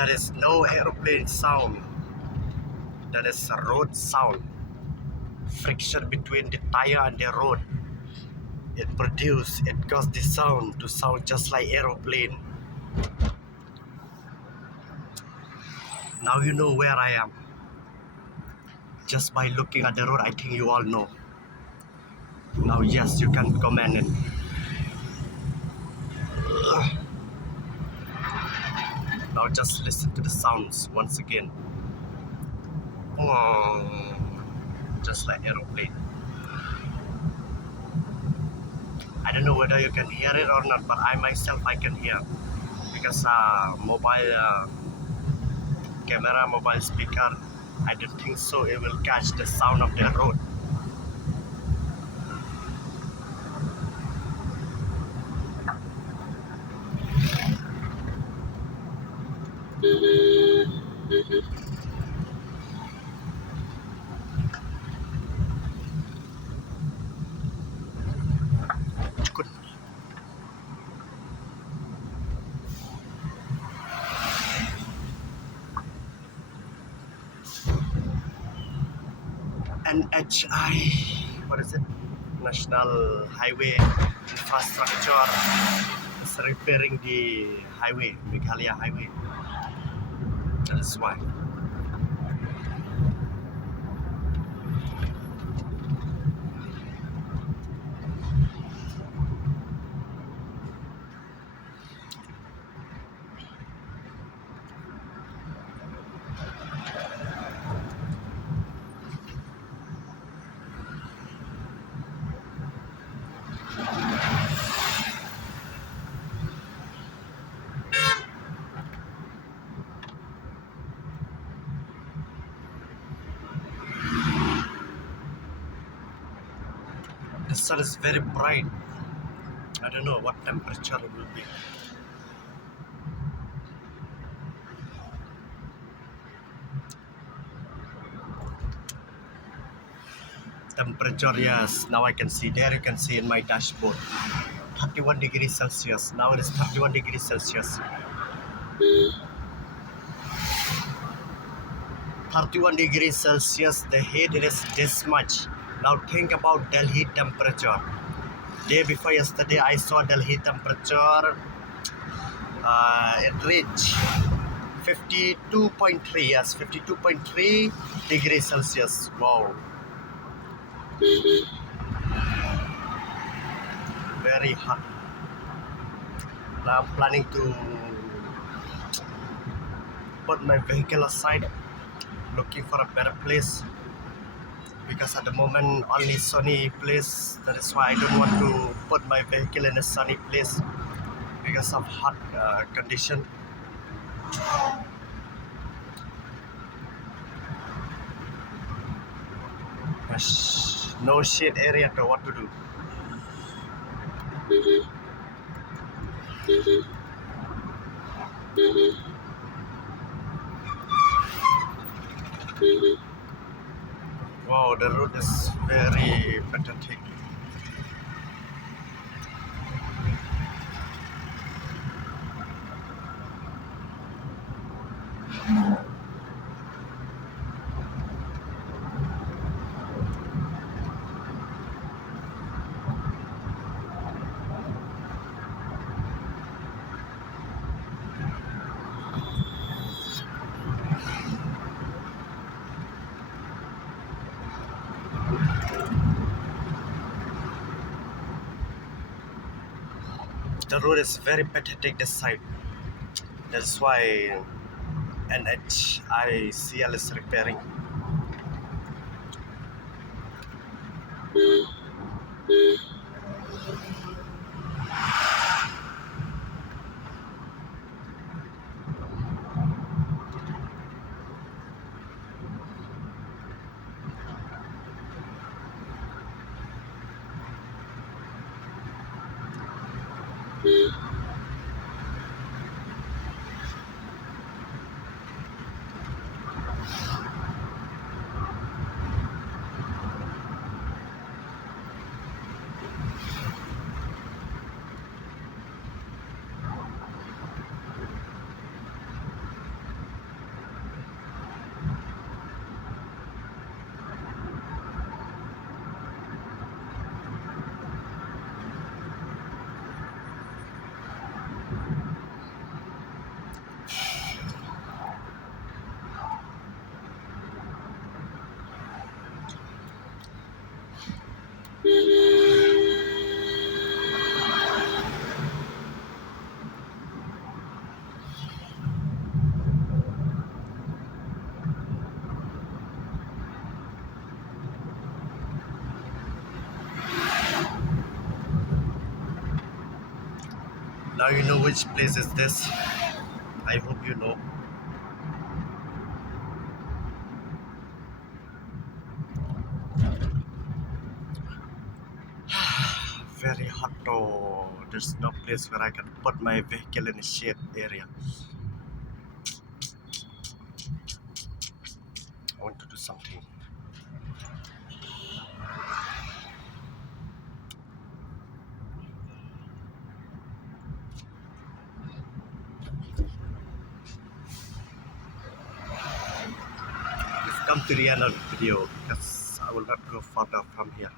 There is no aeroplane sound. There is a road sound. Friction between the tire and the road. It caused the sound to sound just like aeroplane. Now you know where I am. Just by looking at the road, I think you all know. Now yes, you can comment it. Now just listen to the sounds once again. Just like aeroplane. I don't know whether you can hear it or not, but I myself I can hear, because mobile camera, mobile speaker, I don't think so it will catch the sound of the road. Good. NHI, what is it? National Highway Infrastructure is repairing the highway, Meghalaya Highway. That is why. The sun is very bright. I don't know what temperature it will be. Temperature, yes, now I can see. There you can see in my dashboard. 31 degrees Celsius. Now it is 31 degrees Celsius. 31 degrees Celsius, the heat is this much. Now think about Delhi temperature. Day before yesterday, I saw Delhi temperature. It reached 52.3. Yes, 52.3 degrees Celsius. Wow. Very hot. Now I'm planning to put my vehicle aside, looking for a better place, because at the moment only sunny place. That is why I don't want to put my vehicle in a sunny place because of hot condition. No shade area, to what to do. Wow, the road is very pathetic. The road is very pathetic this side. That's why NHICL is repairing. Now you know which place is this. I hope you know. Very hot though. There's no place where I can put my vehicle in a shade area. I want to do something. Please come to the end of the video because I will not go further from here.